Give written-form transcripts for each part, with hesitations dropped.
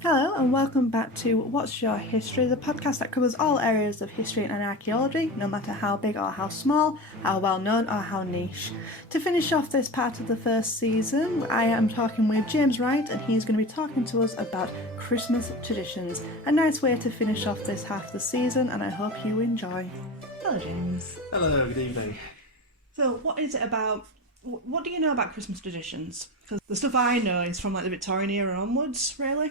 Hello and welcome back to What's Your History, the podcast that covers all areas of history and archaeology, no matter how big or how small, how well known or how niche. To finish off this part of the first season, I am talking with James Wright and he's going to be talking to us about Christmas traditions. A nice way to finish off this half of the season, and I hope you enjoy. Hello James. Hello, good evening. So what is it about, what do you know about Christmas traditions? Because the stuff I know is from like the Victorian era onwards, really.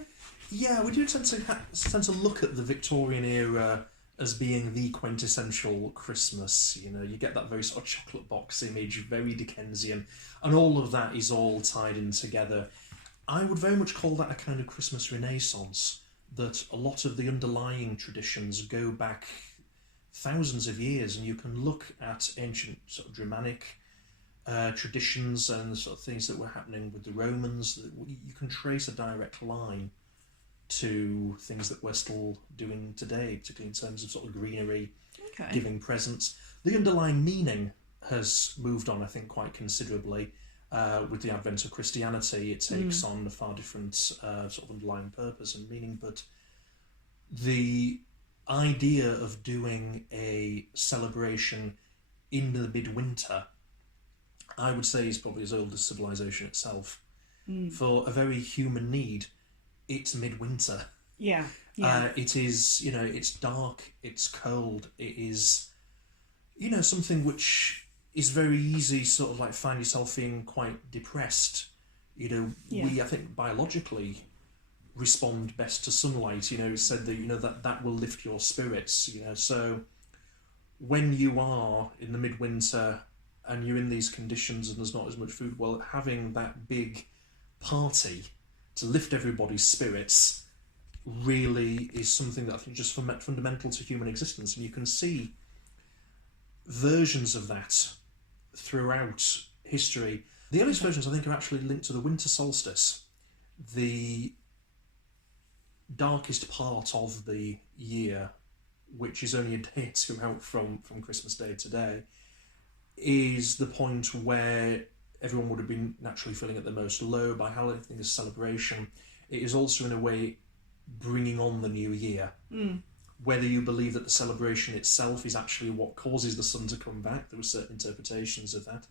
Yeah, we do tend to look at the Victorian era as being the quintessential Christmas. You know, you get that very sort of chocolate box image, very Dickensian, and all of that is all tied in together. I would very much call that a kind of Christmas renaissance, that a lot of the underlying traditions go back thousands of years, and you can look at ancient sort of Germanic traditions and sort of things that were happening with the Romans. You can trace a direct line to things that we're still doing today, particularly in terms of sort of greenery, giving presents. The underlying meaning has moved on, I think, quite considerably. With the advent of Christianity, it takes on a far different sort of underlying purpose and meaning, but the idea of doing a celebration in the midwinter, I would say, is probably as old as civilization itself. For a very human need, it's midwinter. Yeah. It is, you know, it's dark, it's cold, it is, you know, something which is very easy, sort of like find yourself feeling quite depressed. You know, we, I think, biologically respond best to sunlight. You know, it's said that, you know, that will lift your spirits, you know, so when you are in the midwinter and you're in these conditions and there's not as much food, well, having that big party to lift everybody's spirits really is something that I think is just fundamental to human existence, and you can see versions of that throughout history. The earliest versions, I think, are actually linked to the winter solstice, the darkest part of the year, which is only a day or two out from Christmas Day today, is the point where everyone would have been naturally feeling at their most low. By having this celebration, it is also in a way bringing on the new year. Whether you believe that the celebration itself is actually what causes the sun to come back, there were certain interpretations of that.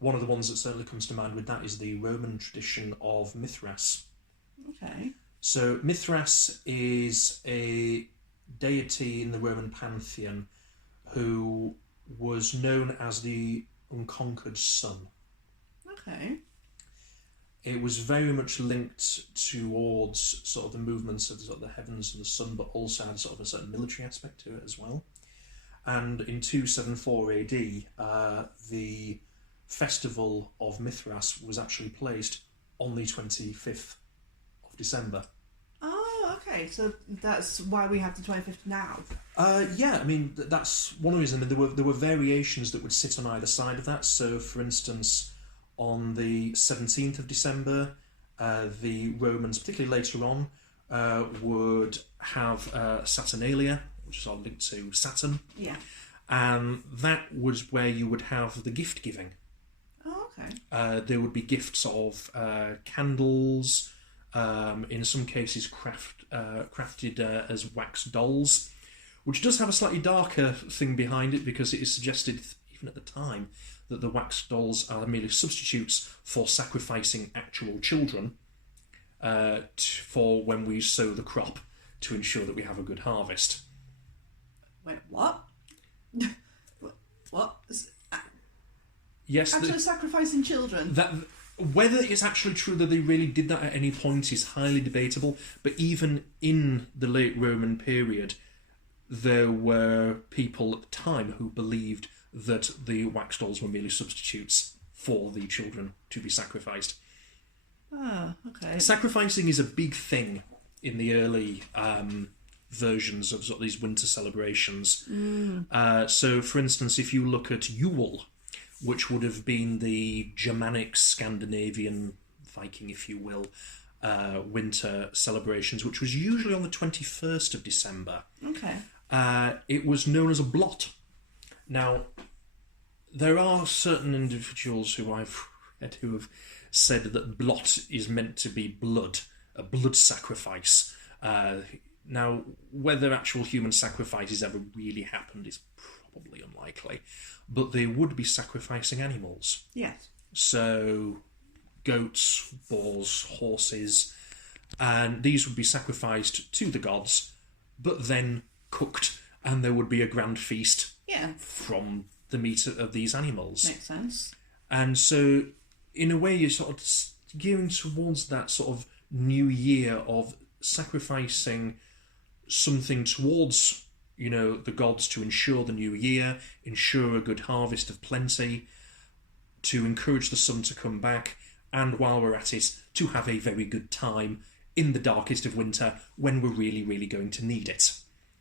One of the ones that certainly comes to mind with that is the Roman tradition of Mithras. Okay. So Mithras is a deity in the Roman pantheon who was known as the unconquered sun. Okay. It was very much linked towards sort of the movements of sort of the heavens and the sun, but also had sort of a certain military aspect to it as well. And in 274 AD, the festival of Mithras was actually placed on the 25th of December. Oh, okay. So that's why we have the 25th now. Yeah, I mean, that's one of the reasons. I mean, there were variations that would sit on either side of that. So, for instance, on the 17th of December, the Romans, particularly later on, would have Saturnalia, which is sort of linked to Saturn. Yeah. And that was where you would have the gift giving. Oh, okay. There would be gifts of candles, in some cases crafted as wax dolls, which does have a slightly darker thing behind it, because it is suggested, even at the time, that the wax dolls are merely substitutes for sacrificing actual children for when we sow the crop to ensure that we have a good harvest. Wait, what? What? Yes, actually sacrificing children? That whether it's actually true that they really did that at any point is highly debatable, but even in the late Roman period, there were people at the time who believed that the wax dolls were merely substitutes for the children to be sacrificed. Ah, okay. Sacrificing is a big thing in the early versions of sort of these winter celebrations. So, for instance, if you look at Yule, which would have been the Germanic, Scandinavian, Viking, if you will, winter celebrations, which was usually on the 21st of December. Okay. It was known as a blot. Now, there are certain individuals who I've read who have said that blot is meant to be blood, a blood sacrifice. Now, whether actual human sacrifices ever really happened is probably unlikely, but they would be sacrificing animals. Yes. So, goats, boars, horses, and these would be sacrificed to the gods, but then cooked, and there would be a grand feast from the meat of these animals. Makes sense. And so, in a way, you're sort of gearing towards that sort of new year of sacrificing something towards, the gods to ensure the new year, ensure a good harvest of plenty, to encourage the sun to come back, and while we're at it, to have a very good time in the darkest of winter when we're really, really going to need it.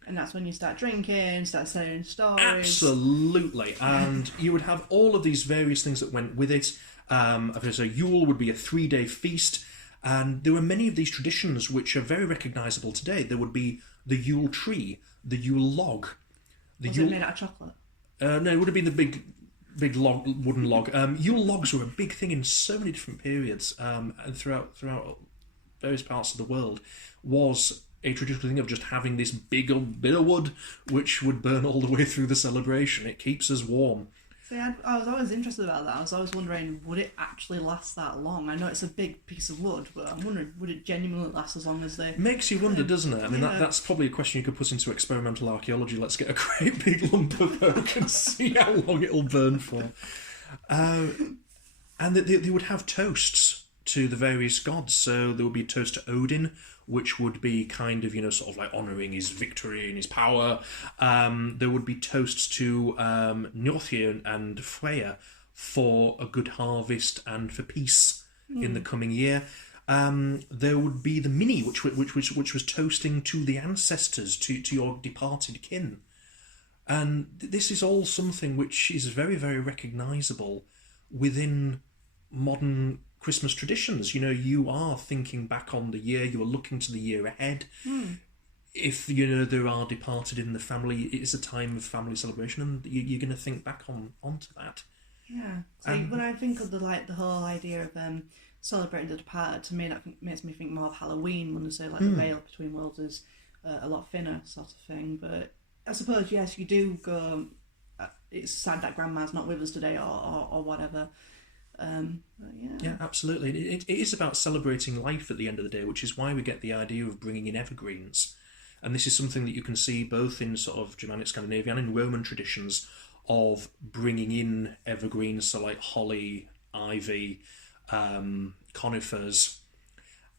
And that's when you start drinking, start saying stories. Absolutely. And you would have all of these various things that went with it. So Yule would be a 3-day feast. And there were many of these traditions which are very recognisable today. There would be the Yule tree, the Yule log. Was it made out of chocolate? No, it would have been the big wooden log. Yule logs were a big thing in so many different periods, and throughout various parts of the world, was a traditional thing of just having this big old bit of wood which would burn all the way through the celebration. It keeps us warm. See, I was always interested about that. I was always wondering, would it actually last that long? I know it's a big piece of wood, but I'm wondering, would it genuinely last as long as they... Makes you wonder, doesn't it? I mean, that's probably a question you could put into experimental archaeology. Let's get a great big lump of oak and see how long it'll burn for. And they would have toasts to the various gods. So there would be a toast to Odin, which would be kind of, sort of like honouring his victory and his power. There would be toasts to Njothier and Freya for a good harvest and for peace in the coming year. There would be the Mini, which was toasting to the ancestors, to your departed kin. And this is all something which is very, very recognisable within modern Christmas traditions. You are thinking back on the year, you are looking to the year ahead. If there are departed in the family, it is a time of family celebration, and you're going to think back onto that. Yeah. See, when I think of the whole idea of celebrating the departed, to me that makes me think more of Halloween, when they say the veil between worlds is a lot thinner, sort of thing. But I suppose yes, you do go. It's sad that Grandma's not with us today, or whatever. Yeah, absolutely. It is about celebrating life at the end of the day, which is why we get the idea of bringing in evergreens. And this is something that you can see both in sort of Germanic, Scandinavian and Roman traditions of bringing in evergreens, so like holly, ivy, conifers.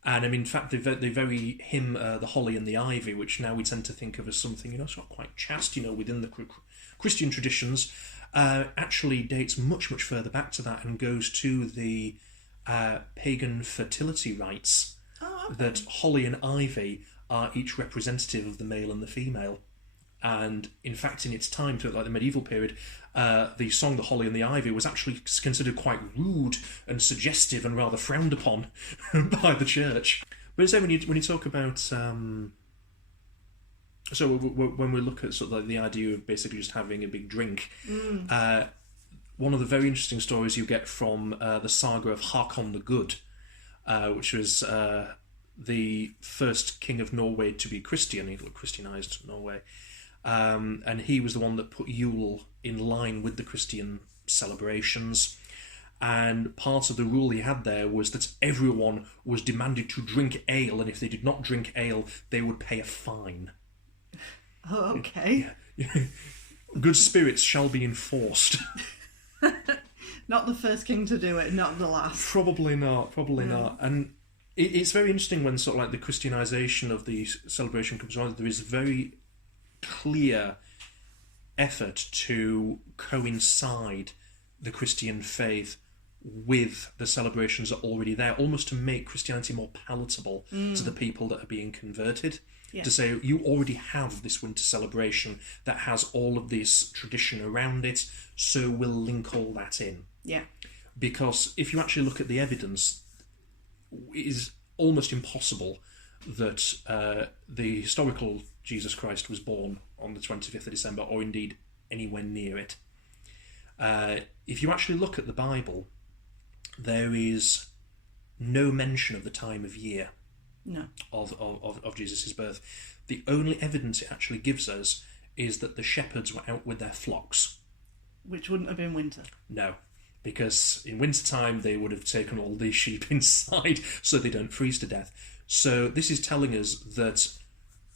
And I mean, in fact, the very hymn, the holly and the ivy, which now we tend to think of as something, sort of quite chaste, within the Christian traditions, actually dates much, much further back to that and goes to the pagan fertility rites. Oh, okay. That holly and ivy are each representative of the male and the female. And in fact, in its time, through like the medieval period, the song "The Holly and the Ivy" was actually considered quite rude and suggestive and rather frowned upon by the church. But it's when you talk about so when we look at sort of like the idea of basically just having a big drink, one of the very interesting stories you get from the saga of Hakon the Good, which was the first king of Norway to be Christian. He Christianized Norway. And he was the one that put Yule in line with the Christian celebrations. And part of the rule he had there was that everyone was demanded to drink ale, and if they did not drink ale, they would pay a fine. Oh, okay. Good spirits shall be enforced. Not the first king to do it, not the last. Probably not. And it's very interesting when sort of like the Christianization of the celebration comes around. There is very clear effort to coincide the Christian faith with the celebrations that are already there, almost to make Christianity more palatable to the people that are being converted. Yeah. To say, you already have this winter celebration that has all of this tradition around it, so we'll link all that in. Yeah. Because if you actually look at the evidence, it is almost impossible that the historical Jesus Christ was born on the 25th of December, or indeed anywhere near it. If you actually look at the Bible, there is no mention of the time of year No. of Jesus' birth. The only evidence it actually gives us is that the shepherds were out with their flocks. Which wouldn't have been winter. No, because in wintertime they would have taken all these sheep inside so they don't freeze to death. So this is telling us that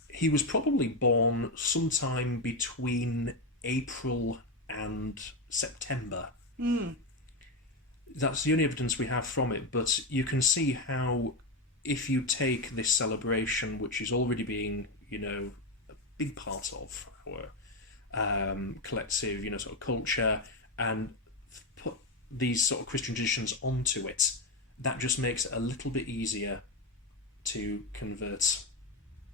he was probably born sometime between April and September. That's the only evidence we have from it, but you can see how if you take this celebration, which is already being, a big part of our collective, sort of culture, and put these sort of Christian traditions onto it, that just makes it a little bit easier to convert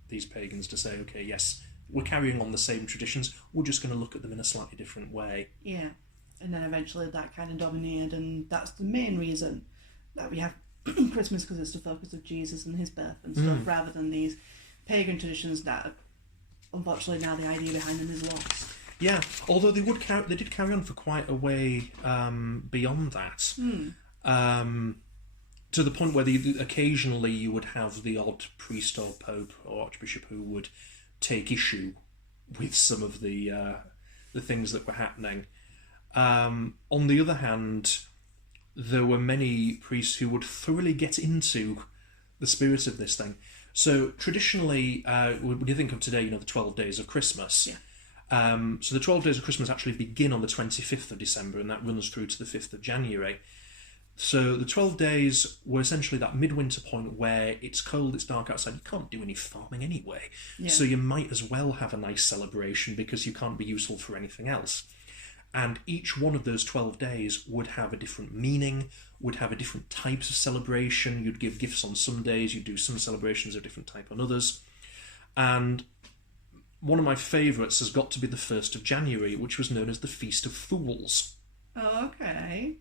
these pagans to say, okay, yes, we're carrying on the same traditions, we're just going to look at them in a slightly different way. Yeah, and then eventually that kind of dominated, and that's the main reason that we have Christmas, because it's the focus of Jesus and his birth and stuff, rather than these pagan traditions that, unfortunately, now the idea behind them is lost. Yeah, although they did carry on for quite a way beyond that, to the point where occasionally you would have the odd priest or pope or archbishop who would take issue with some of the things that were happening. On the other hand, there were many priests who would thoroughly get into the spirit of this thing. So traditionally, when you think of today, the 12 days of Christmas. Yeah. So the 12 days of Christmas actually begin on the 25th of December, and that runs through to the 5th of January. So the 12 days were essentially that midwinter point where it's cold, it's dark outside, you can't do any farming anyway. Yeah. So you might as well have a nice celebration because you can't be useful for anything else. And each one of those 12 days would have a different meaning, would have a different types of celebration. You'd give gifts on some days, you'd do some celebrations of different type on others. And one of my favourites has got to be the 1st of January, which was known as the Feast of Fools. Oh, okay.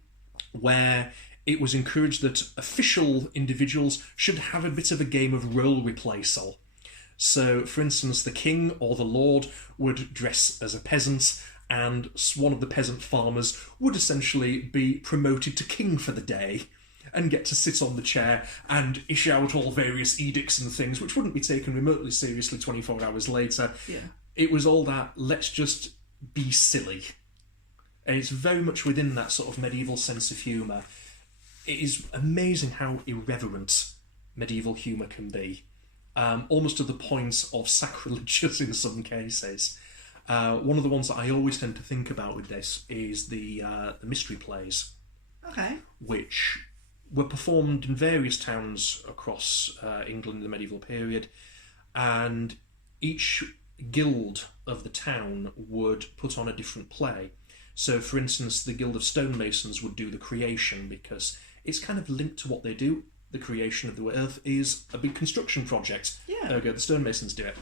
Where it was encouraged that official individuals should have a bit of a game of role replaysal. So, for instance, the king or the lord would dress as a peasant, and one of the peasant farmers would essentially be promoted to king for the day and get to sit on the chair and issue out all various edicts and things, which wouldn't be taken remotely seriously 24 hours later. Yeah. It was all that, let's just be silly. And it's very much within that sort of medieval sense of humour. It is amazing how irreverent medieval humour can be, almost to the point of sacrilegious in some cases. One of the ones that I always tend to think about with this is the mystery plays, Okay. which were performed in various towns across England in the medieval period, and each guild of the town would put on a different play. So, for instance, the Guild of Stonemasons would do the creation, because it's kind of linked to what they do. The creation of the earth is a big construction project. Yeah. Ergo, the stonemasons do it.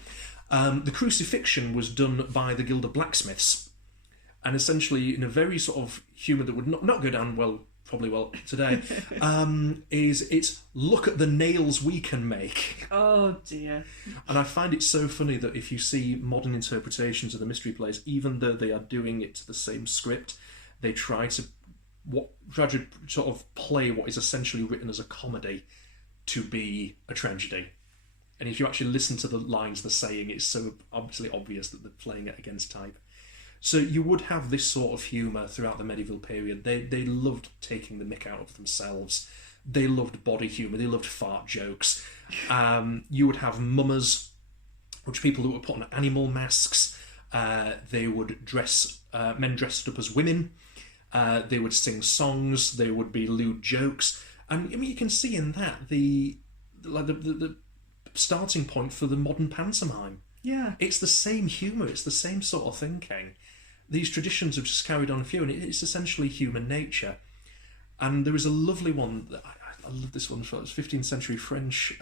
The crucifixion was done by the Guild of Blacksmiths, and essentially in a very sort of humour that would not go down probably well today, it's look at the nails we can make. Oh dear. And I find it so funny that if you see modern interpretations of the mystery plays, even though they are doing it to the same script, they try to sort of play what is essentially written as a comedy to be a tragedy. And if you actually listen to the lines they're saying, it's so obviously obvious that they're playing it against type. So you would have this sort of humour throughout the medieval period. They loved taking the mick out of themselves. They loved body humour. They loved fart jokes. You would have mummers, which people who would put on animal masks. They would dress, men dressed up as women. They would sing songs. There would be lewd jokes. And I mean, you can see in that the starting point for the modern pantomime. Yeah. It's the same humour, it's the same sort of thinking. These traditions have just carried on a few, and it's essentially human nature. And there is a lovely one, that I love this one, it's 15th century French,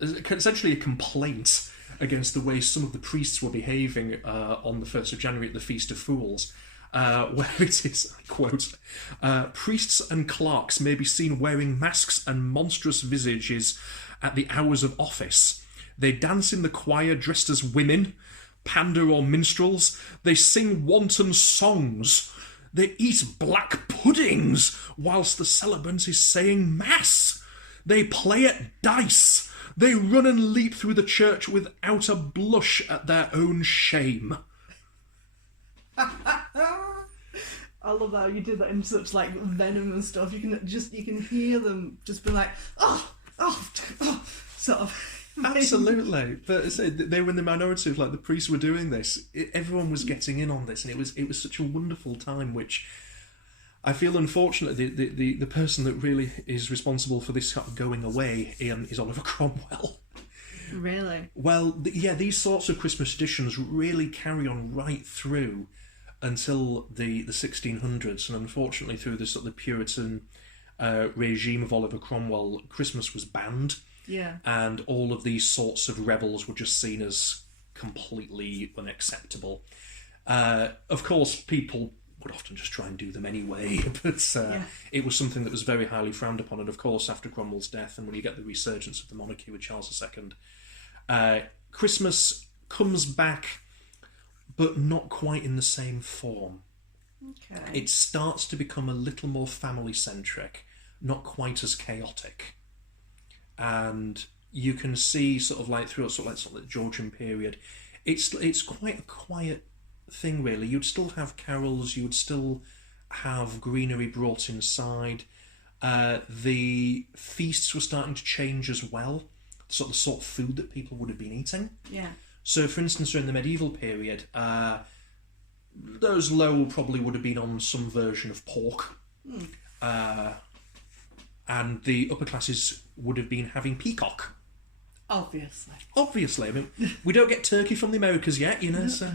essentially a complaint against the way some of the priests were behaving on the 1st of January at the Feast of Fools. Where it is, I quote, priests and clerks may be seen wearing masks and monstrous visages at the hours of office. They dance in the choir dressed as women, pander or minstrels. They sing wanton songs. They eat black puddings whilst the celebrant is saying mass. They play at dice. They run and leap through the church without a blush at their own shame. I love how you did that in such like venom and stuff. You can hear them just be like, oh, sort of. Absolutely, but they were in the minority of like the priests were doing this. Everyone was getting in on this, and it was such a wonderful time. Which I feel, unfortunately, the person that really is responsible for this going away is Oliver Cromwell. Really? Well, these sorts of Christmas traditions really carry on right through until the 1600s, and unfortunately, through the sort of Puritan regime of Oliver Cromwell, Christmas was banned. Yeah. And all of these sorts of revels were just seen as completely unacceptable. Of course, people would often just try and do them anyway, but it was something that was very highly frowned upon. And of course, after Cromwell's death, and when you get the resurgence of the monarchy with Charles II, Christmas comes back, but not quite in the same form. Okay. It starts to become a little more family-centric, not quite as chaotic. And you can see sort of like throughout sort of the Georgian period, it's quite a quiet thing really. You'd still have carols, you would still have greenery brought inside. The feasts were starting to change as well, the sort of food that people would have been eating. Yeah. So, for instance, during the medieval period, those low probably would have been on some version of pork. And the upper classes would have been having peacock. Obviously. I mean, we don't get turkey from the Americas yet, you know. So,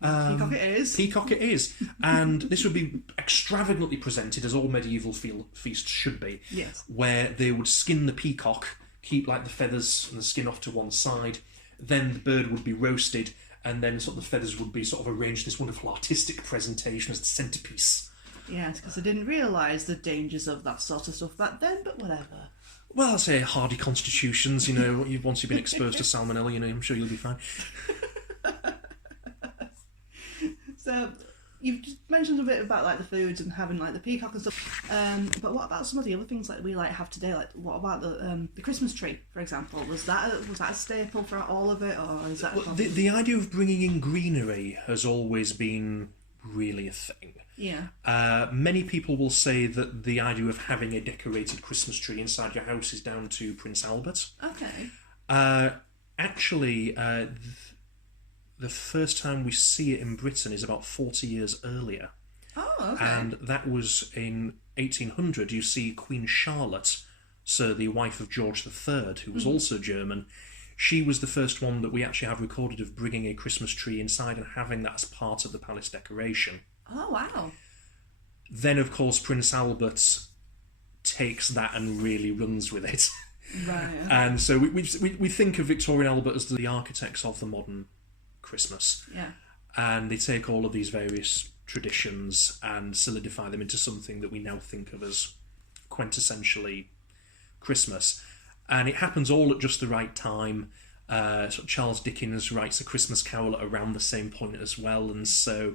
peacock it is. Peacock it is. And this would be extravagantly presented, as all medieval feasts should be. Yes. Where they would skin the peacock, keep like the feathers and the skin off to one side. Then the bird would be roasted, and then sort of the feathers would be sort of arranged in this wonderful artistic presentation as the centrepiece. Yes, because I didn't realise the dangers of that sort of stuff back then, but whatever. Well, I'll say hardy constitutions, you know, once you've been exposed to salmonella, you know, I'm sure you'll be fine. So, you've just mentioned a bit about like the foods and having like the peacock and stuff. But what about some of the other things like we like have today? Like, what about the Christmas tree, for example? Was that a staple throughout all of it, or is that? Well, the idea of bringing in greenery has always been really a thing. Yeah. Many people will say that the idea of having a decorated Christmas tree inside your house is down to Prince Albert. Okay. Actually, the first time we see it in Britain is about 40 years earlier. Oh, okay. And that was in 1800. You see Queen Charlotte, so the wife of George III, who was also German. She was the first one that we actually have recorded of bringing a Christmas tree inside and having that as part of the palace decoration. Oh, wow. Then, of course, Prince Albert takes that and really runs with it. Right. And so we think of Victorian Albert as the architects of the modern Christmas. Yeah. And they take all of these various traditions and solidify them into something that we now think of as quintessentially Christmas. And it happens all at just the right time. So Charles Dickens writes A Christmas Carol at around the same point as well, and so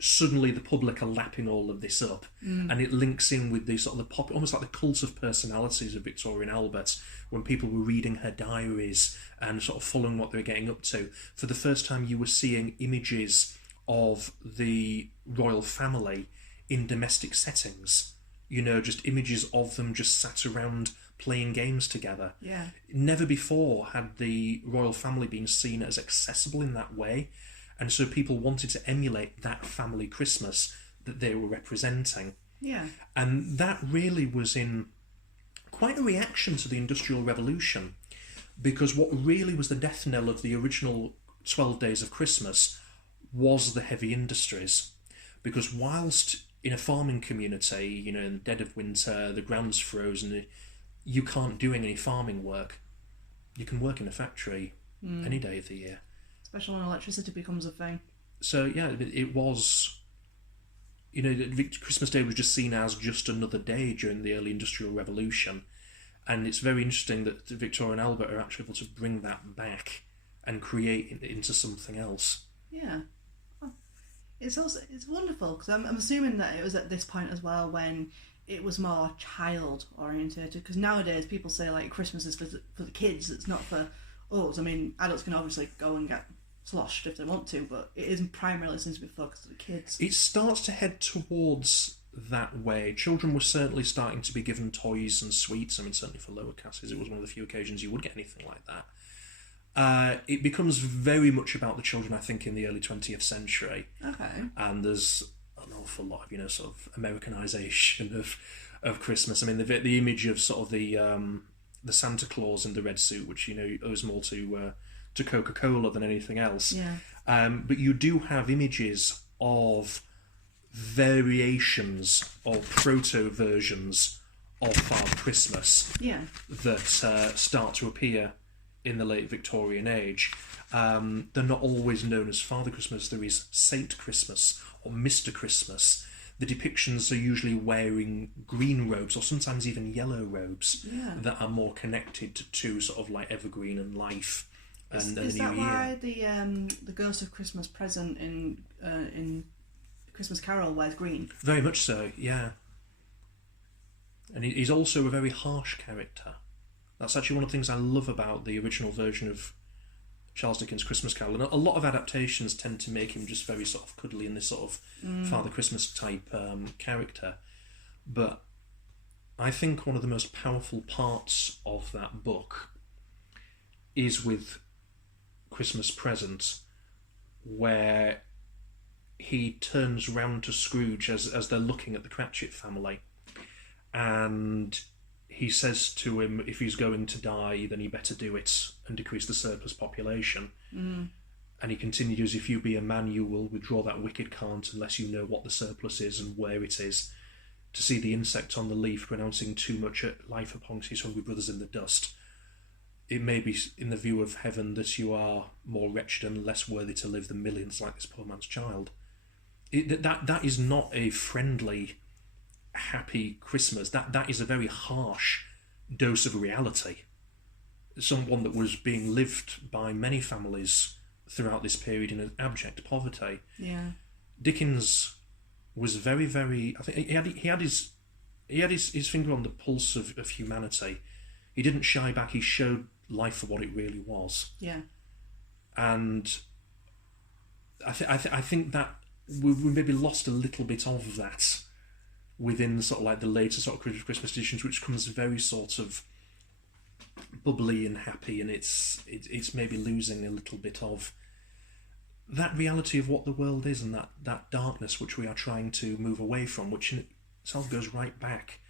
suddenly the public are lapping all of this up, and it links in with the sort of the pop, almost like the cult of personalities of Victorian Albert. When people were reading her diaries and sort of following what they were getting up to, for the first time you were seeing images of the royal family in domestic settings. You know, just images of them just sat around playing games together. Yeah. Never before had the royal family been seen as accessible in that way. And so people wanted to emulate that family Christmas that they were representing. Yeah. And that really was in quite a reaction to the Industrial Revolution, because what really was the death knell of the original 12 Days of Christmas was the heavy industries. Because whilst in a farming community, you know, in the dead of winter, the ground's frozen, you can't do any farming work. You can work in a factory any day of the year. Especially when electricity becomes a thing. So, yeah, it was... You know, Christmas Day was just seen as just another day during the early Industrial Revolution. And it's very interesting that Victoria and Albert are actually able to bring that back and create it into something else. Yeah. Well, it's wonderful, because I'm assuming that it was at this point as well when it was more child orientated, because nowadays people say like Christmas is for the kids, it's not for us. I mean, adults can obviously go and get sloshed if they want to, but it isn't primarily seems to be focused on the kids. It starts to head towards that way. Children were certainly starting to be given toys and sweets. I mean, certainly for lower castes, it was one of the few occasions you would get anything like that. It becomes very much about the children, I think, in the early 20th century. Okay. And there's an awful lot of, sort of Americanization of Christmas. I mean, the image of sort of the Santa Claus in the red suit, which, owes more to Coca-Cola than anything else. Yeah. But you do have images of variations or proto-versions of Father Christmas that start to appear in the late Victorian age. They're not always known as Father Christmas. There is Saint Christmas or Mr. Christmas. The depictions are usually wearing green robes or sometimes even yellow robes that are more connected to sort of like evergreen and life. And is the that New Year. why the Ghost of Christmas Present in Christmas Carol wears green? Very much so, yeah. And he's also a very harsh character. That's actually one of the things I love about the original version of Charles Dickens' Christmas Carol. And a lot of adaptations tend to make him just very sort of cuddly and this sort of Father Christmas type character. But I think one of the most powerful parts of that book is with Christmas Present, where he turns round to Scrooge as they're looking at the Cratchit family, and he says to him, if he's going to die, then he better do it and decrease the surplus population. And he continues, if you be a man, you will withdraw that wicked cant unless you know what the surplus is and where it is. To see the insect on the leaf pronouncing too much life upon his hungry brothers in the dust. It may be in the view of heaven that you are more wretched and less worthy to live than millions like this poor man's child. That is not a friendly, happy Christmas. That is a very harsh dose of reality. Someone that was being lived by many families throughout this period in an abject poverty. Yeah. Dickens was very, very. I think he had his finger on the pulse of humanity. He didn't shy back. He showed life for what it really was. Yeah. And I think that we maybe lost a little bit of that within sort of like the later sort of Christmas editions, which comes very sort of bubbly and happy, and it's maybe losing a little bit of that reality of what the world is and that darkness which we are trying to move away from, which in itself goes right back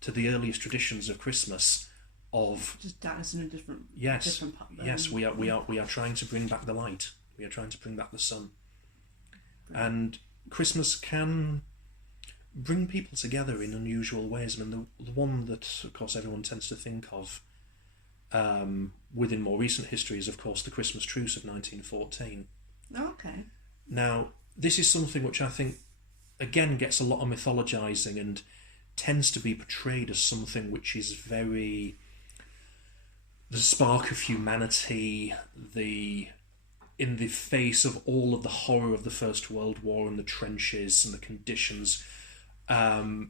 to the earliest traditions of Christmas. Of just darkness in a different we are trying to bring back the light. We are trying to bring back the sun. And Christmas can bring people together in unusual ways. I mean, the one that, of course, everyone tends to think of within more recent history is, of course, the Christmas truce of 1914. Okay. Now, this is something which I think, again, gets a lot of mythologising and tends to be portrayed as something which is very... the spark of humanity, in the face of all of the horror of the First World War and the trenches and the conditions, to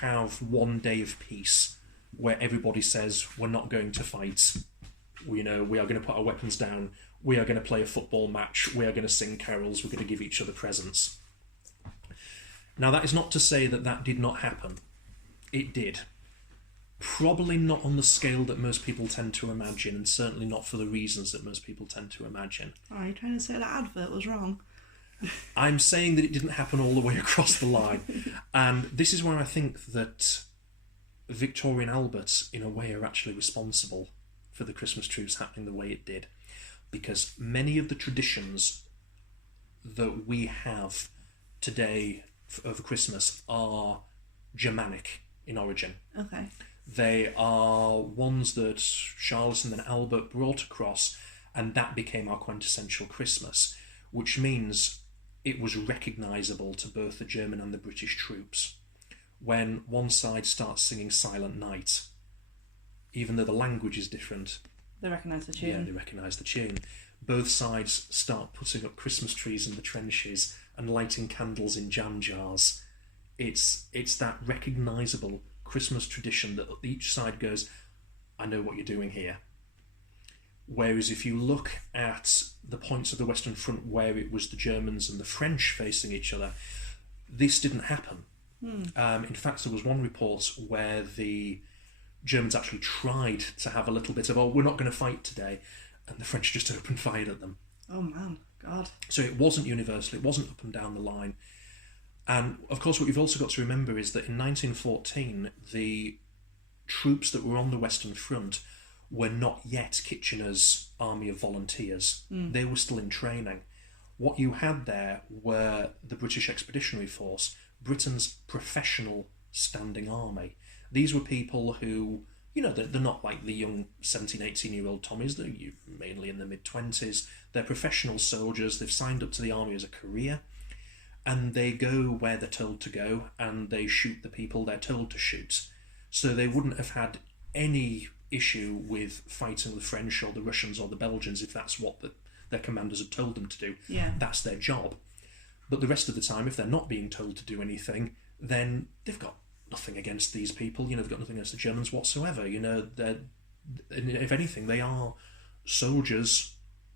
have one day of peace where everybody says we're not going to fight. We are going to put our weapons down. We are going to play a football match. We are going to sing carols. We're going to give each other presents. Now, that is not to say that did not happen. It did. Probably not on the scale that most people tend to imagine, and certainly not for the reasons that most people tend to imagine. Are you trying to say that advert was wrong? I'm saying that it didn't happen all the way across the line. And this is where I think that Victorian Albert, in a way, are actually responsible for the Christmas truce happening the way it did. Because many of the traditions that we have today of Christmas are Germanic in origin. Okay. They are ones that Charles and then Albert brought across, and that became our quintessential Christmas, which means it was recognisable to both the German and the British troops. When one side starts singing Silent Night, even though the language is different, they recognise the tune. Yeah, they recognise the tune. Both sides start putting up Christmas trees in the trenches and lighting candles in jam jars It's that recognisable Christmas tradition that each side goes, I know what you're doing here. Whereas if you look at the points of the Western Front where it was the Germans and the French facing each other, this didn't happen. In fact, there was one report where the Germans actually tried to have a little bit of, oh, we're not going to fight today, and the French just opened fire at them. Oh man, God. So it wasn't universal, it wasn't up and down the line. And of course what you've also got to remember is that in 1914 the troops that were on the Western Front were not yet Kitchener's army of volunteers. They were still in training. What you had there were the British Expeditionary Force, Britain's professional standing army. These were people who, they're not like the young 17, 18-year-old Tommies, they're mainly in their mid-20s. They're professional soldiers, they've signed up to the army as a career, and they go where they're told to go, and they shoot the people they're told to shoot. So they wouldn't have had any issue with fighting the French or the Russians or the Belgians if that's what their commanders had told them to do. Yeah. That's their job. But the rest of the time, if they're not being told to do anything, then they've got nothing against these people. They've got nothing against the Germans whatsoever. If anything, they are soldiers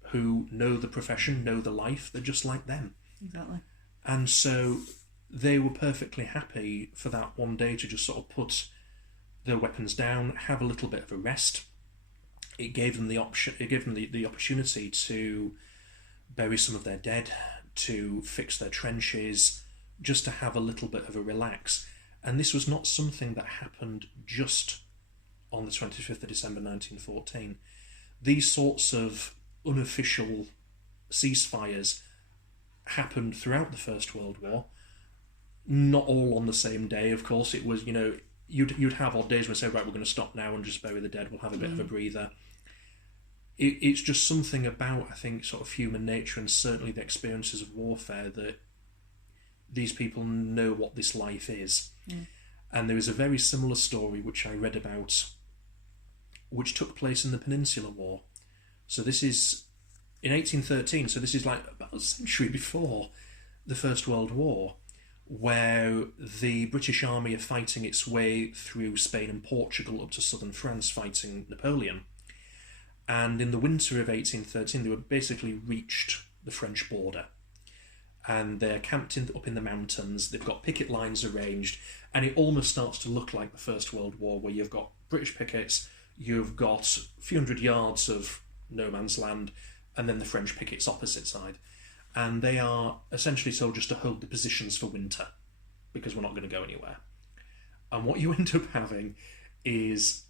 who know the profession, know the life. They're just like them. Exactly. And so they were perfectly happy for that one day to just sort of put their weapons down, have a little bit of a rest. It gave them the option. It gave them the opportunity to bury some of their dead, to fix their trenches, just to have a little bit of a relax. And this was not something that happened just on the 25th of December 1914. These sorts of unofficial ceasefires happened throughout the First World War. Not all on the same day, of course. It was, you'd have odd days when say, right, we're going to stop now and just bury the dead, we'll have a bit of a breather. It's just something about, I think, sort of human nature and certainly the experiences of warfare that these people know what this life is. And there is a very similar story which I read about, which took place in the Peninsular War. So this is in 1813, so this is like about a century before the First World War, where the British Army are fighting its way through Spain and Portugal up to southern France fighting Napoleon. And in the winter of 1813, they were basically reached the French border. And they're camped up in the mountains, they've got picket lines arranged, and it almost starts to look like the First World War, where you've got British pickets, you've got a few hundred yards of no man's land, and then the French pickets opposite side. And they are essentially told just to hold the positions for winter, because we're not going to go anywhere. And what you end up having is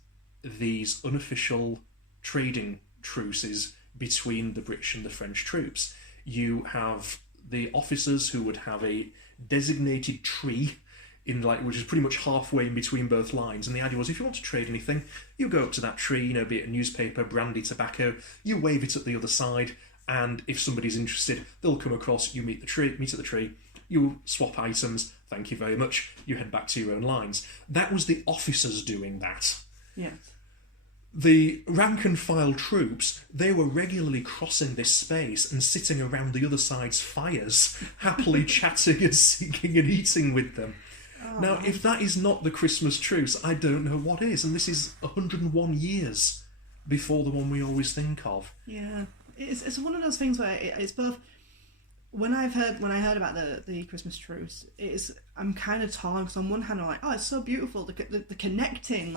these unofficial trading truces between the British and the French troops. You have the officers who would have a designated tree which is pretty much halfway in between both lines, and the idea was if you want to trade anything, you go up to that tree, be it a newspaper, brandy, tobacco, you wave it at the other side, and if somebody's interested, they'll come across, you meet at the tree, you swap items, thank you very much, you head back to your own lines. That was the officers doing that. Yes. The rank and file troops, they were regularly crossing this space and sitting around the other side's fires, happily chatting and singing and eating with them. Oh. Now, if that is not the Christmas truce, I don't know what is. And this is 101 years before the one we always think of. Yeah, it's one of those things where it's both. When I heard about the Christmas truce, I'm kind of torn, because on one hand I'm like, oh, it's so beautiful, the connecting,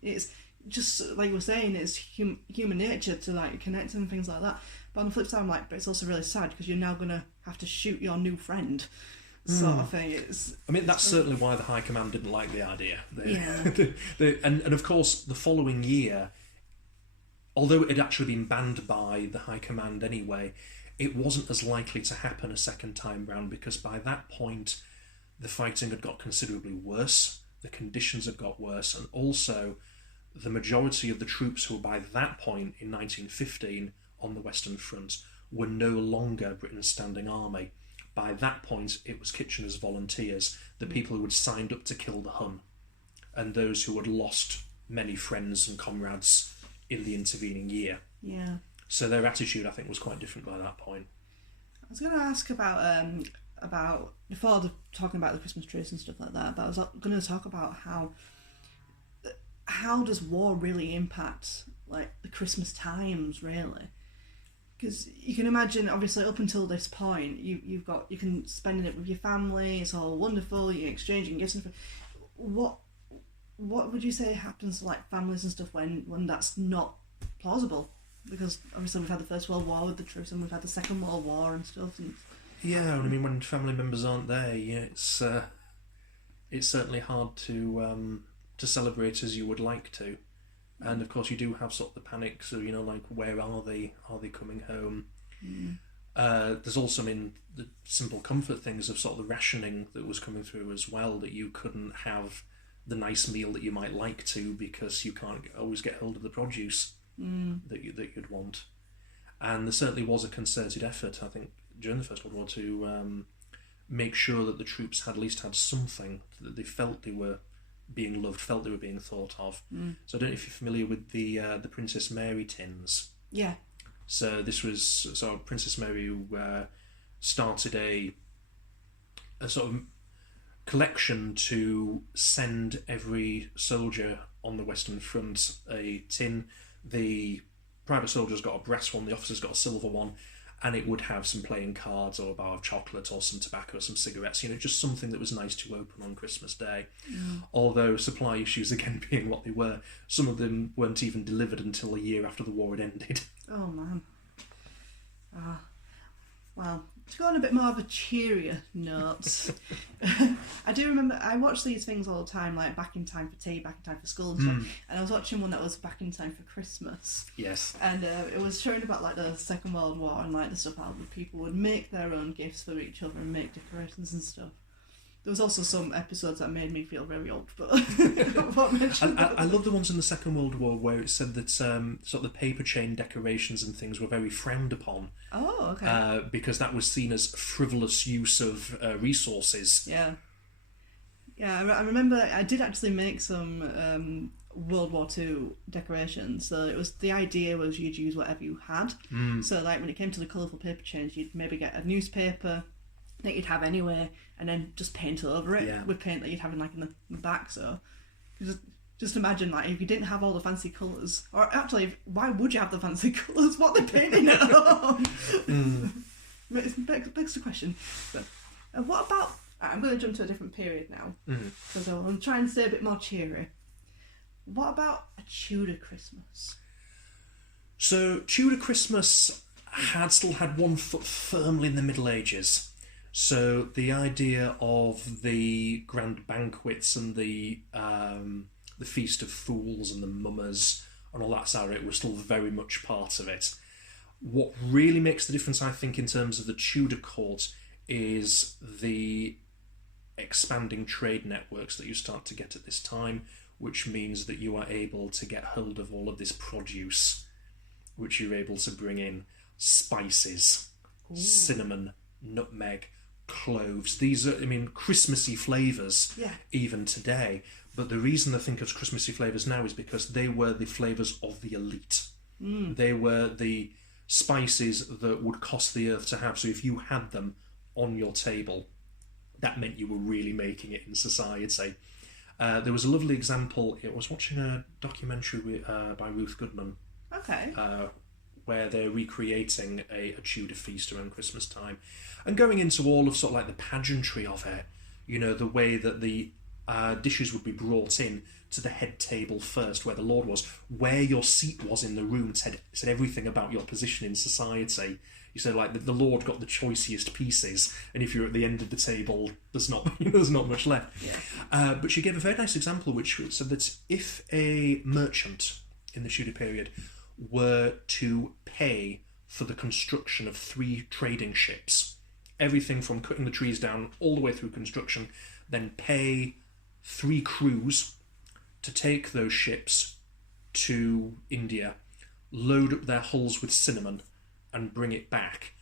it's just like you were saying, it's human nature to connect and things like that. But on the flip side, I'm like, but it's also really sad because you're now gonna have to shoot your new friend, sort of thing. That's certainly why the High Command didn't like the idea. Yeah. And of course, the following year, although it had actually been banned by the High Command anyway, it wasn't as likely to happen a second time round, because by that point, the fighting had got considerably worse, the conditions had got worse, and also the majority of the troops who were by that point in 1915 on the Western Front were no longer Britain's standing army. By that point, it was Kitchener's volunteers, the people who had signed up to kill the Hun, and those who had lost many friends and comrades in the intervening year. Yeah. So their attitude, I think, was quite different by that point. I was going to ask about about, talking about the Christmas trees and stuff like that, but I was going to talk about how does war really impact like the Christmas times, really? Because you can imagine, obviously, up until this point, you can spend it with your family. It's all wonderful. You're exchanging gifts and stuff. What would you say happens to like families and stuff when that's not plausible? Because obviously we've had the First World War with the truce, and we've had the Second World War and stuff. And yeah, I mean, when family members aren't there, it's certainly hard to celebrate as you would like to. And of course, you do have sort of the panic. So like, where are they? Are they coming home? There's also, the simple comfort things of sort of the rationing that was coming through as well. That you couldn't have the nice meal that you might like to because you can't always get hold of the produce that you'd want. And there certainly was a concerted effort, I think, during the First World War to make sure that the troops at least had something that they felt they were being loved, felt they were being thought of. So I don't know if you're familiar with the Princess Mary tins. Yeah. So Princess Mary started a sort of collection to send every soldier on the Western Front a tin. The private soldiers got a brass one, the officers got a silver one, and it would have some playing cards or a bar of chocolate or some tobacco or some cigarettes, just something that was nice to open on Christmas Day. Although supply issues, again, being what they were, some of them weren't even delivered until a year after the war had ended. Oh, man. Well, to go on a bit more of a cheerier note, I do remember I watch these things all the time, like Back in Time for Tea, Back in Time for School and stuff, and I was watching one that was Back in Time for Christmas. Yes. And it was showing about like the Second World War and like the stuff how people would make their own gifts for each other and make decorations and stuff. There was also some episodes that made me feel very old, but I love the ones in the Second World War where it said that sort of the paper chain decorations and things were very frowned upon. Oh, okay. Because that was seen as frivolous use of resources. Yeah. Yeah, I remember I did actually make some World War II decorations. So the idea was you'd use whatever you had. So like when it came to the colourful paper chains, you'd maybe get a newspaper that you'd have anyway, and then just paint over it with paint that you'd have in the back. So just imagine like if you didn't have all the fancy colours, or actually, why would you have the fancy colours? What are they painting at home? It begs the question. But what about? I'm going to jump to a different period now because I'm trying to stay a bit more cheery. What about a Tudor Christmas? So Tudor Christmas still had one foot firmly in the Middle Ages. So the idea of the grand banquets and the Feast of Fools and the mummers and all that side of it was still very much part of it. What really makes the difference, I think, in terms of the Tudor court is the expanding trade networks that you start to get at this time, which means that you are able to get hold of all of this produce, which you're able to bring in. Spices, cinnamon, nutmeg, cloves. These are, Christmassy flavours even today. But the reason I think of Christmassy flavours now is because they were the flavours of the elite. They were the spices that would cost the earth to have. So if you had them on your table, that meant you were really making it in society. There was a lovely example. I was watching a documentary by Ruth Goodman. Okay. Where they're recreating a Tudor feast around Christmas time and going into all of sort of like the pageantry of it, the way that the dishes would be brought in to the head table first, where the Lord was, where your seat was in the room said everything about your position in society. You said like the Lord got the choicest pieces, and if you're at the end of the table, there's not much left. Yeah. But she gave a very nice example, which said that if a merchant in the Tudor period were to pay for the construction of 3 trading ships, everything from cutting the trees down all the way through construction, then pay 3 crews to take those ships to India, load up their hulls with cinnamon and bring it back,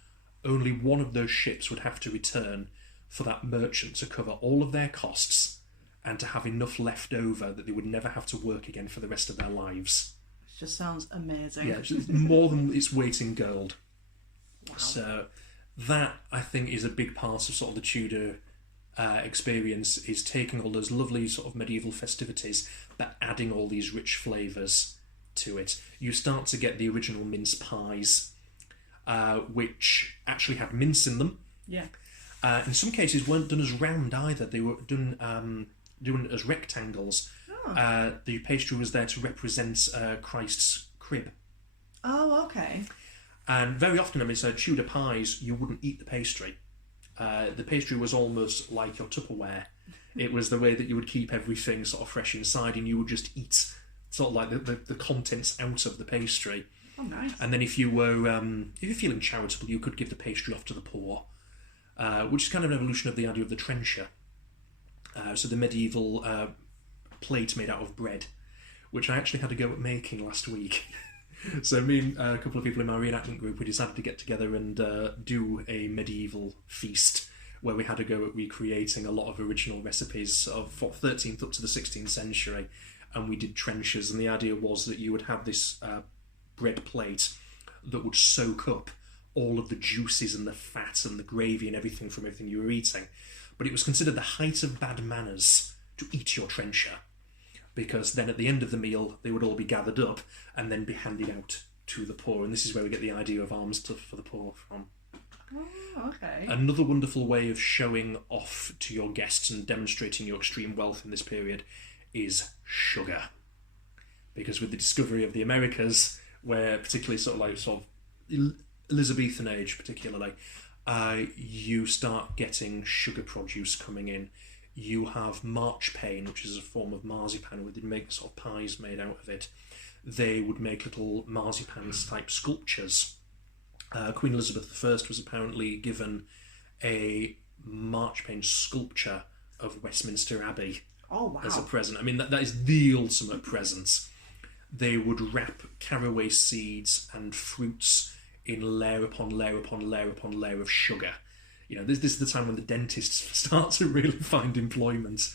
only one of those ships would have to return for that merchant to cover all of their costs and to have enough left over that they would never have to work again for the rest of their lives. Just sounds amazing. Yeah, it's more than its weight in gold. Wow. So that, I think, is a big part of sort of the Tudor experience, is taking all those lovely sort of medieval festivities but adding all these rich flavours to it. You start to get the original mince pies, which actually had mince in them. Yeah. In some cases weren't done as round either. They were done as rectangles. Oh. The pastry was there to represent Christ's crib. Oh, okay. And very often, I mean, so Tudor pies, you wouldn't eat the pastry. The pastry was almost like your Tupperware. It was the way that you would keep everything sort of fresh inside, and you would just eat sort of like the contents out of the pastry. Oh, nice. And then if you're feeling charitable, you could give the pastry off to the poor, which is kind of an evolution of the idea of the trencher. So the medieval plate made out of bread, which I actually had to go at making last week. So me and a couple of people in my reenactment group, we decided to get together and do a medieval feast where we had to go at recreating a lot of original recipes of 13th up to the 16th century, and we did trenchers, and the idea was that you would have this bread plate that would soak up all of the juices and the fat and the gravy and everything from everything you were eating. But it was considered the height of bad manners to eat your trencher, because then at the end of the meal they would all be gathered up and then be handed out to the poor. And this is where we get the idea of alms for the poor from. Oh, okay. Another wonderful way of showing off to your guests and demonstrating your extreme wealth in this period is sugar. Because with the discovery of the Americas, where particularly sort of Elizabethan age particularly, you start getting sugar produce coming in. You have marchpane, which is a form of marzipan, where they'd make sort of pies made out of it. They would make little marzipan-type sculptures. Queen Elizabeth I was apparently given a marchpane sculpture of Westminster Abbey as a present. I mean, that is the ultimate present. They would wrap caraway seeds and fruits in layer upon layer upon layer upon layer of sugar. You know, this is the time when the dentists start to really find employment.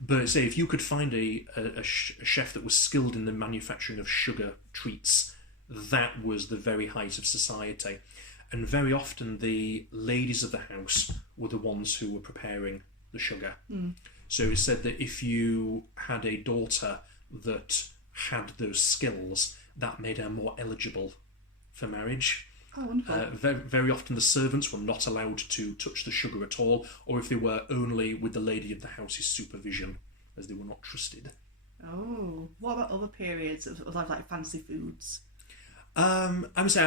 But say, if you could find a chef that was skilled in the manufacturing of sugar treats, that was the very height of society. And very often the ladies of the house were the ones who were preparing the sugar. So it's said that if you had a daughter that had those skills, that made her more eligible for marriage. Oh, wonderful. Very often the servants were not allowed to touch the sugar at all, or if they were, only with the lady of the house's supervision, as they were not trusted. Oh, what about other periods of life, like fancy foods? I would say,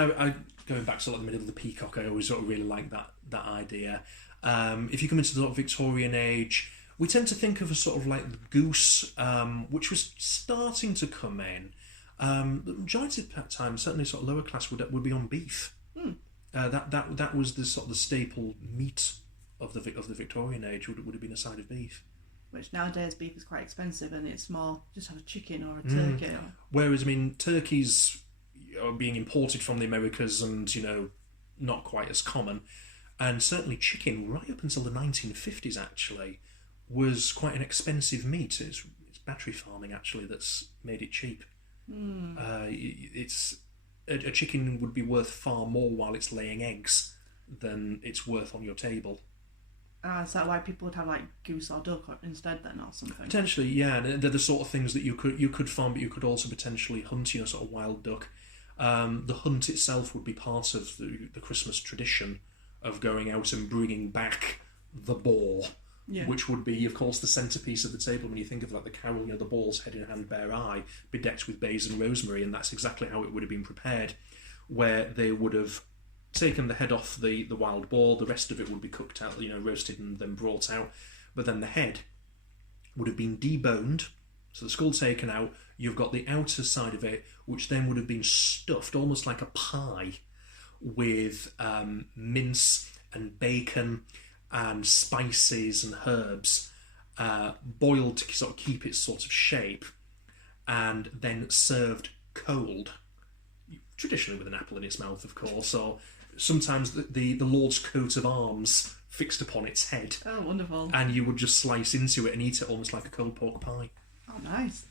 going back to like the middle of the peacock, I always sort of really like that idea. If you come into the sort of Victorian age, we tend to think of a sort of like the goose, which was starting to come in. The majority of the time, certainly sort of lower class, would be on beef. That was the sort of the staple meat of the Victorian age. Would have been a side of beef. Which nowadays beef is quite expensive, and it's more just have a chicken or a turkey. Whereas, I mean, turkeys are being imported from the Americas, and not quite as common. And certainly, chicken right up until the 1950s actually was quite an expensive meat. It's battery farming actually that's made it cheap. It's a chicken would be worth far more while it's laying eggs than it's worth on your table. Is that why people would have like goose or duck instead then, or something? Potentially, yeah. And they're the sort of things that you could farm, but you could also potentially hunt. Sort of wild duck. The hunt itself would be part of the Christmas tradition of going out and bringing back the boar. Yeah. Which would be, of course, the centrepiece of the table when you think of like the carol, the boar's head in hand, bare eye, bedecked with bays and rosemary, and that's exactly how it would have been prepared, where they would have taken the head off the wild boar, the rest of it would be cooked out, roasted and then brought out, but then the head would have been deboned, so the skull taken out, you've got the outer side of it, which then would have been stuffed, almost like a pie, with mince and bacon and spices and herbs, boiled to sort of keep its sort of shape, and then served cold, traditionally with an apple in its mouth, of course, or sometimes the Lord's coat of arms fixed upon its head. Oh, wonderful. And you would just slice into it and eat it almost like a cold pork pie. Oh, nice.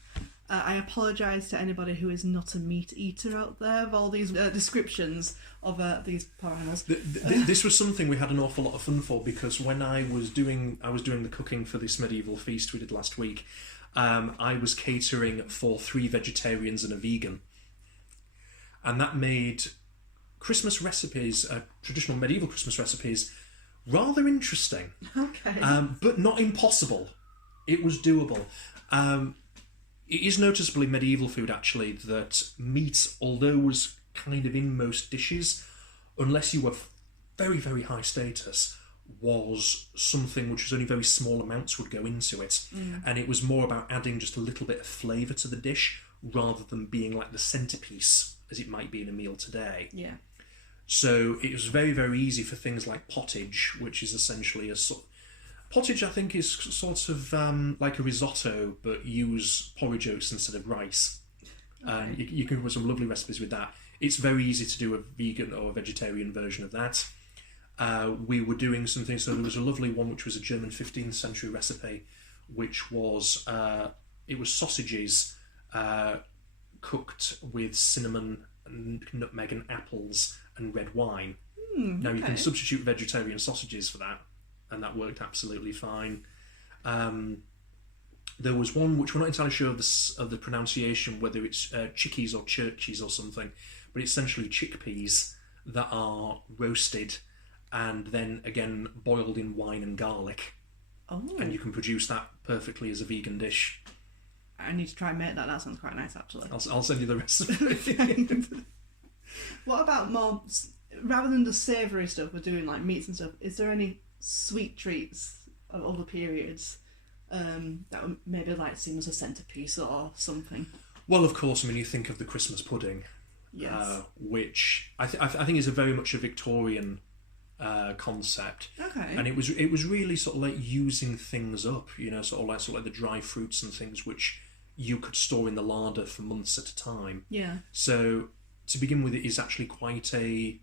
I apologise to anybody who is not a meat eater out there of all these descriptions of these poor animals. This was something we had an awful lot of fun for, because when I was doing the cooking for this medieval feast we did last week, I was catering for 3 vegetarians and a vegan, and that made Christmas recipes, traditional medieval Christmas recipes, rather interesting. Okay. But not impossible. It was doable. It is noticeable in medieval food, actually, that meat, although was kind of in most dishes, unless you were very, very high status, was something which was only very small amounts would go into it. And it was more about adding just a little bit of flavour to the dish, rather than being like the centrepiece, as it might be in a meal today. Yeah. So it was very, very easy for things like pottage, which is essentially a sort. Pottage, I think, is sort of like a risotto, but use porridge oats instead of rice. Okay. You can put some lovely recipes with that. It's very easy to do a vegan or a vegetarian version of that. We were doing something, so there was a lovely one which was a German 15th century recipe, which was it was sausages cooked with cinnamon and nutmeg and apples and red wine. Now you can substitute vegetarian sausages for that, and that worked absolutely fine. There was one which we're not entirely sure of the pronunciation, whether it's chickies or churchies or something, but it's essentially chickpeas that are roasted and then again boiled in wine and garlic. Oh. And you can produce that perfectly as a vegan dish. I need to try and make that. That sounds quite nice, actually. I'll send you the recipe. What about more, rather than the savoury stuff we're doing, like meats and stuff, is there any sweet treats of other periods that would maybe like seem as a centrepiece or something? Well, of course, I mean, you think of the Christmas pudding, Yes. which I think is a very much a Victorian concept. Okay. And it was really sort of like using things up, you know, sort of like the dry fruits and things which you could store in the larder for months at a time. Yeah. So to begin with, it is actually quite a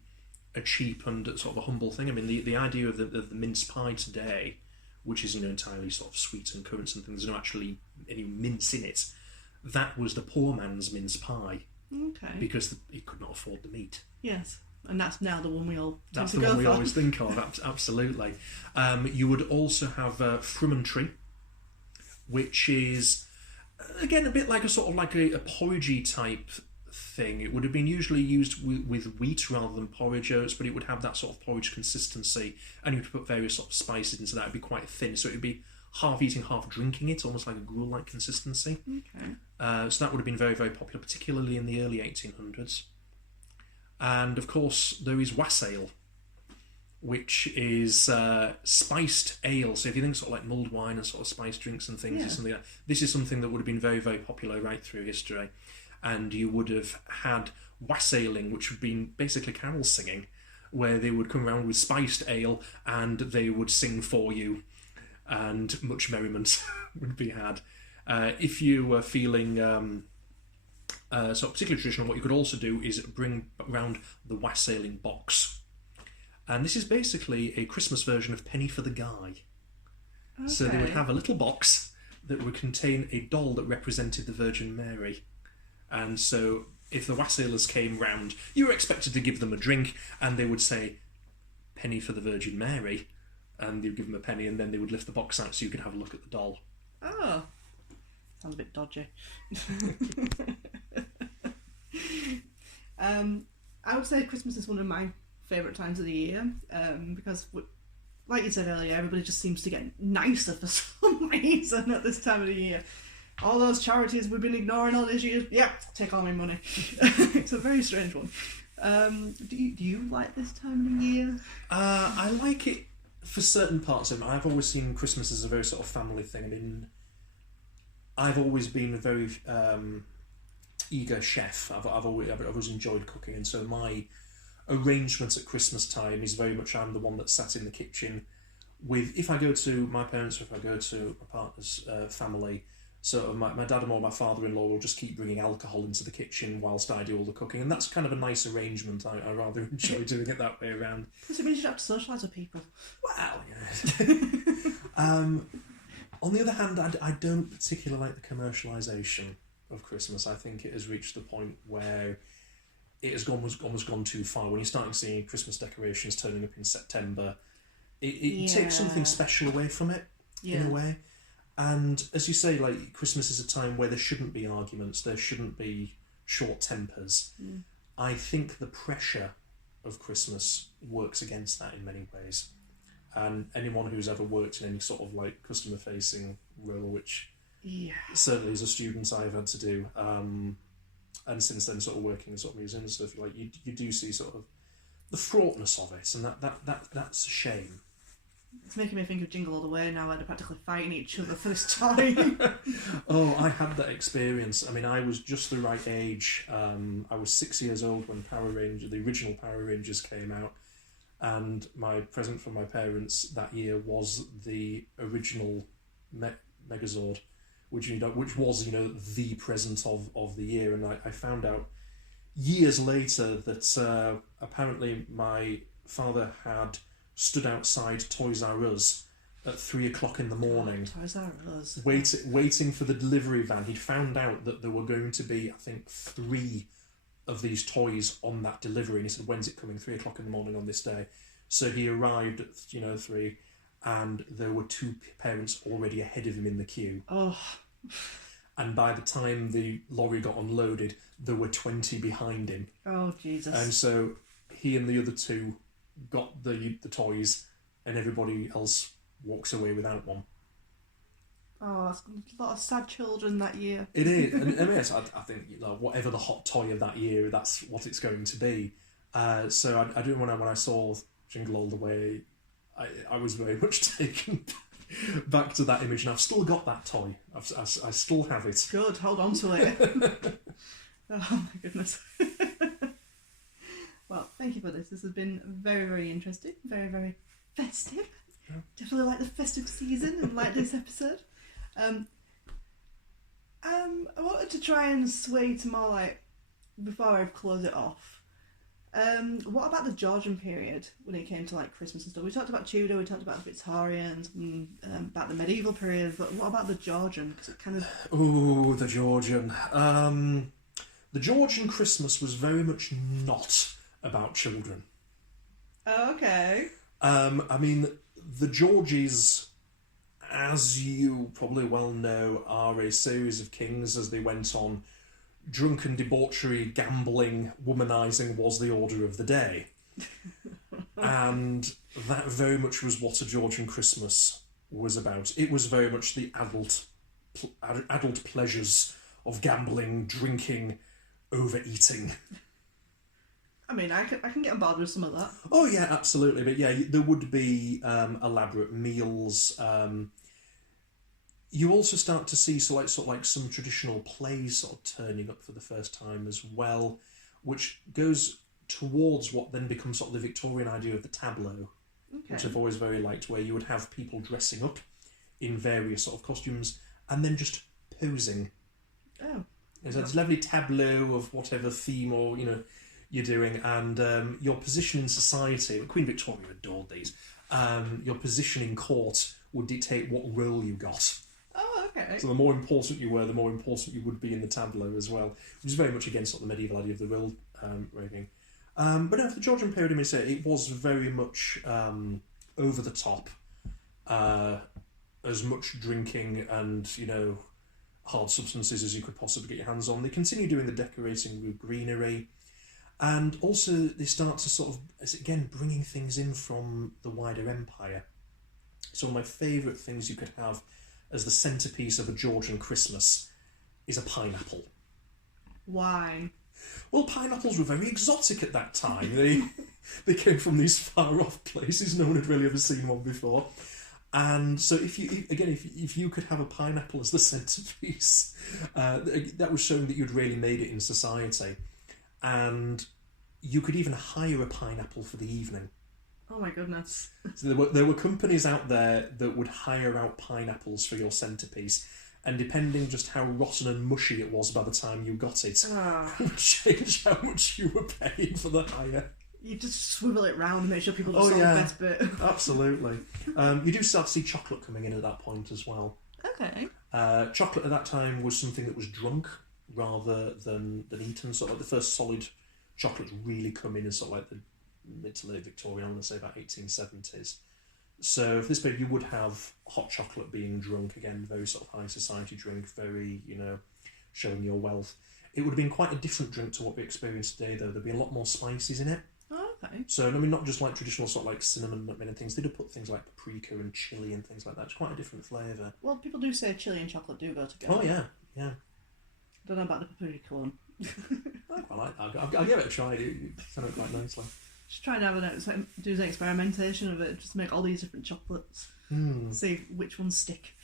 cheap and sort of a humble thing. I mean, the idea of the mince pie today, which is, you know, entirely sort of sweet and currants and things, there's no actually any mince in it. That was the poor man's mince pie. Okay. Because he could not afford the meat. Yes. And that's now the one we all tend That's to the go one we for. always think of, absolutely. You would also have frumentary, which is, again, a bit like a sort of like a porridgey type thing. It would have been usually used with wheat rather than porridge oats, but it would have that sort of porridge consistency, and you would put various sort of spices into that. It'd be quite thin, so it would be half eating, half drinking it, almost like a gruel-like consistency. Okay. So that would have been very, very popular, particularly in the early 1800s. And of course, there is wassail, which is spiced ale. So if you think sort of like mulled wine and sort of spiced drinks and things, Yeah. it's something like that. This is something that would have been very, very popular right through history. And you would have had wassailing, which would have been basically carol singing, where they would come around with spiced ale and they would sing for you, and much merriment would be had. If you were feeling sort of particularly traditional, what you could also do is bring around the wassailing box. And this is basically a Christmas version of Penny for the Guy. Okay. So they would have a little box that would contain a doll that represented the Virgin Mary. And so if the wassailers came round, you were expected to give them a drink, and they would say, "Penny for the Virgin Mary," and you'd give them a penny, and then they would lift the box out so you could have a look at the doll. Oh. Sounds a bit dodgy. I would say Christmas is one of my favourite times of the year, because, like you said earlier, everybody just seems to get nicer for some reason at this time of the year. All those charities we've been ignoring all these years, yeah, take all my money. It's a very strange one. Do you like this time of the year? I like it for certain parts of it. I've always seen Christmas as a very sort of family thing. I mean, I've always been a very eager chef. I've always enjoyed cooking, and so my arrangements at Christmas time is very much I'm the one that sat in the kitchen with, if I go to my parents or if I go to my partner's family, so my dad or my father-in-law will just keep bringing alcohol into the kitchen whilst I do all the cooking, and that's kind of a nice arrangement. I rather enjoy doing it that way around. Because it means you have to socialise with people. Well, yeah. On the other hand, I don't particularly like the commercialisation of Christmas. I think it has reached the point where it has almost gone too far. When you're starting seeing Christmas decorations turning up in September, it takes something special away from it, in a way. And as you say, like, Christmas is a time where there shouldn't be arguments, there shouldn't be short tempers. I think the pressure of Christmas works against that in many ways. And anyone who's ever worked in any sort of like customer facing role, which certainly as a student I've had to do, and since then sort of working in sort of museums and stuff, like you do see sort of the fraughtness of it, and that's a shame. It's making me think of Jingle All the Way now, where they're practically fighting each other for this toy. Oh, I had that experience. I mean, I was just the right age. I was 6 years old when the original Power Rangers came out, and my present from my parents that year was the original Megazord, which was the present of the year. And I found out years later that apparently my father had stood outside Toys R Us at 3 o'clock in the morning. Toys R Us. Waiting for the delivery van. He'd found out that there were going to be, I think, 3 of these toys on that delivery. And he said, when's it coming? 3 o'clock in the morning on this day. So he arrived at, 3, and there were 2 parents already ahead of him in the queue. Oh. And by the time the lorry got unloaded, there were 20 behind him. Oh, Jesus. And so he and the other 2 got the toys, and everybody else walks away without one. Oh, that's a lot of sad children that year. It is, and yes, I think whatever the hot toy of that year, that's what it's going to be. So I do when I saw Jingle All the Way, I was very much taken back to that image, and I've still got that toy. I still have it. Good, hold on to it. Oh my goodness. Well, thank you for this. This has been very, very interesting. Very, very festive. Yeah. Definitely like the festive season and like this episode. I wanted to try and sway to more like, before I close it off, what about the Georgian period when it came to like Christmas and stuff? We talked about Tudor, we talked about the Victorians, and about the medieval period, but what about the Georgian? Because it kind of... Oh, the Georgian. The Georgian Christmas was very much not about children. Oh, okay. I mean, the Georges, as you probably well know, are a series of kings as they went on. Drunken debauchery, gambling, womanising was the order of the day. And that very much was what a Georgian Christmas was about. It was very much the adult pleasures of gambling, drinking, overeating. I mean, I can get on board with some of that. Oh yeah, absolutely. But yeah, there would be elaborate meals. You also start to see sort of like some traditional plays sort of turning up for the first time as well, which goes towards what then becomes sort of the Victorian idea of the tableau, which I've always very liked, where you would have people dressing up in various sort of costumes and then just posing. Oh. There's this lovely tableau of whatever theme or you're doing, and your position in society. Queen Victoria adored these. Your position in court would dictate what role you got. Oh, okay. So the more important you were, the more important you would be in the tableau as well, which is very much against sort of the medieval idea of the will raking. But no, for the Georgian period, I mean, it was very much over the top. As much drinking and hard substances as you could possibly get your hands on. They continue doing the decorating with greenery. And also they start to sort of, again, bringing things in from the wider empire. So one of my favourite things you could have as the centrepiece of a Georgian Christmas is a pineapple. Why? Well, pineapples were very exotic at that time. They came from these far-off places. No one had really ever seen one before. And so if you could have a pineapple as the centrepiece, that was showing that you'd really made it in society. And you could even hire a pineapple for the evening. Oh my goodness. So there were companies out there that would hire out pineapples for your centrepiece, and depending just how rotten and mushy it was by the time you got it, would change how much you were paying for the hire. You just swivel it round and make sure people just saw the best bit. Absolutely. You do start to see chocolate coming in at that point as well. Okay. Chocolate at that time was something that was drunk. rather than eaten. Sort of like the first solid chocolates really come in as sort of like the mid to late Victorian, I'm going to say about 1870s. So for this period, you would have hot chocolate being drunk, again, very sort of high society drink, very, showing your wealth. It would have been quite a different drink to what we experience today, though. There'd be a lot more spices in it. Oh, okay. So, I mean, not just like traditional sort of like cinnamon, nutmeg and things. They'd have put things like paprika and chilli and things like that. It's quite a different flavour. Well, people do say chilli and chocolate do go together. Oh, yeah. Don't know about the paprika one. I quite like that. I'll give it a try. It sounded quite nicely. Just try and do an experimentation of it, just make all these different chocolates. See which ones stick.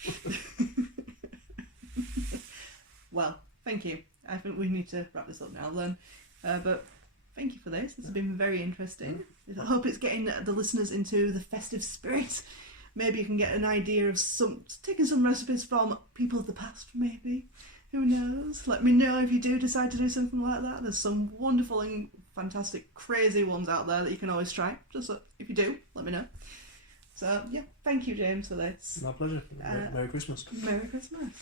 Well, thank you. I think we need to wrap this up now then. But thank you for this. This has been very interesting. I hope it's getting the listeners into the festive spirit. Maybe you can get an idea of taking some recipes from people of the past, maybe. Who knows? Let me know if you do decide to do something like that. There's some wonderful and fantastic, crazy ones out there that you can always try. Just if you do, let me know. So, yeah, thank you, James, for this. My pleasure. Merry Christmas. Merry Christmas.